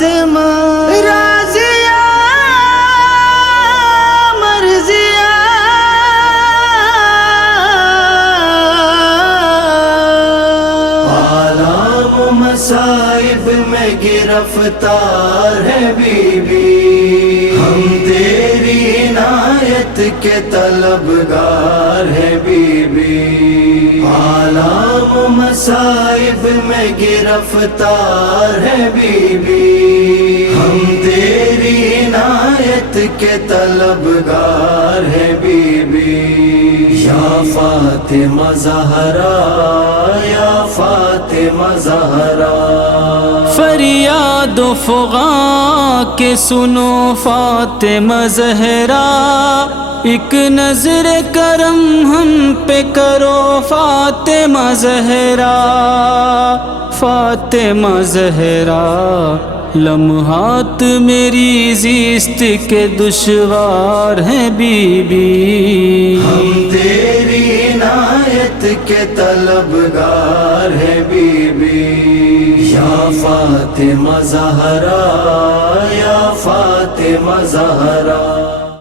فاطمہ راضیہ مرضیہ آلام و مصائب میں گرفتار ہے بی بی، ہم تیری عنایت کے طلبگار ہے بی بی، آلام و مصائب میں گرفتار ہے بی بی، ہم تیری عنایت کے طلبگار ہے بی بی، یا فاطمہ زہرا یا فاطمہ زہرا، فریاد و فغاں کے سنو فاطمہ زہرا، ایک نظر کرم ہم پہ کرو فاطمہ زہرا، فاطمہ زہرا لمحات میری زیست کے دشوار ہیں بی بی، ہم تیری عنایت کے طلبگار ہے بی بی، یا فاطمہ زہرا یا فاطمہ زہرا۔